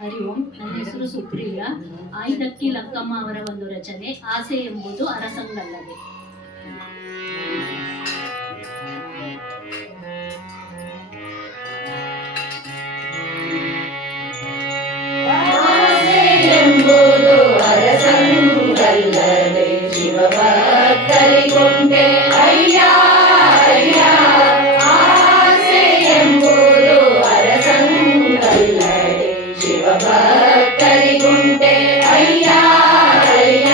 ಹರಿ ಓಂ. ನನ್ನ ಹೆಸರು ಸುಪ್ರಿಯ. ಆಯ್ದಕ್ಕಿ ಲಕ್ಕಮ್ಮ ಅವರ ಒಂದು ರಚನೆ ಆಸೆ ಎಂಬುದು ಅರಸಂಗಲ್ಲದೆ. ಎಂಬುದು ಅರಸಂಗಲ್ಲದೆ ಶಿವಭಕ್ತರಿಗುಂಟೆ ಅಯ್ಯ ಅಯ್ಯ. ಆಸೆ ಎಂಬುದು ಅರಸಂಗಲ್ಲದೆ ಶಿವಭಕ್ತರಿಗುಂಟೆ ಅಯ್ಯ ಅಯ್ಯ.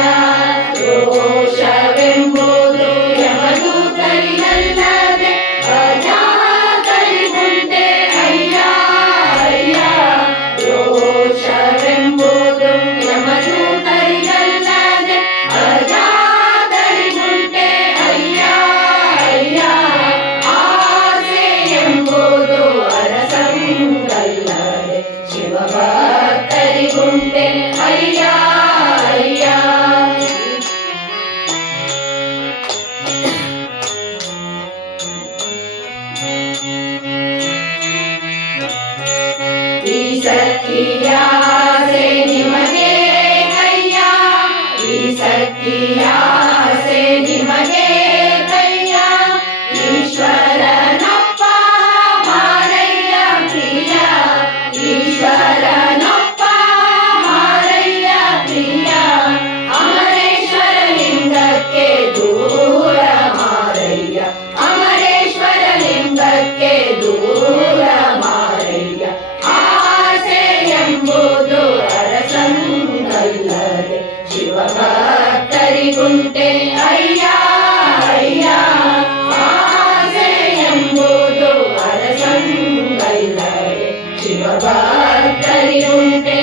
ರೋಷವೆಂಬುದು ಯಮದೂತರಿಗಲ್ಲದೆ ಅಜಾತರಿಗುಂಟೆ ಅಯ್ಯ ಅಯ್ಯ. ರೋಷವೆಂಬುದು ಯಮದೂತರಿಗಲ್ಲದೆ ಅಜಾತರಿಗುಂಟೆ ಅಯ್ಯ ಅಯ್ಯ. ಆಸೆ ಎಂಬುದು ಅರಸಂಗಲ್ಲದೆ ಶಿವಭಕ್ತರಿಗುಂಟೆ ಅಯ್ಯ ಅಯ್ಯ. ಈ ಸಖಿಯಾಸೆ ನಿಮಗೆ ಕಯ್ಯ, ಈ ಸಖಿಯಾಸೆ ನಿಮಗೆ ಕಯ್ಯ. ಈಶ್ವರನಪ್ಪ ಮಾರಯ್ಯ ಪ್ರಿಯ, ಈಶ್ವರನಪ್ಪ ಮಾರಯ್ಯ ಪ್ರಿಯ. ಅಮರೇಶ್ವರ ಲಿಂಗಕ್ಕೆ ದೂರ ಮಾರಯ್ಯ, ಅಮರೇಶ್ವರ ಲಿಂಗಕ್ಕೆ ದೂರ ಮಾರಯ್ಯ. ಆಸೆ ಎಂಬುದು ಅರಸಂಗಲ್ಲದೆ ಶಿವಭಕ್ತರಿಗುಂಟೆ ಅಯ್ಯ ಅಯ್ಯ. ಆಸೆ ಎಂಬುದು ಅರಸಂಗಲ್ಲದೆ ಶಿವಭಕ್ತರಿಗುಂಟೆ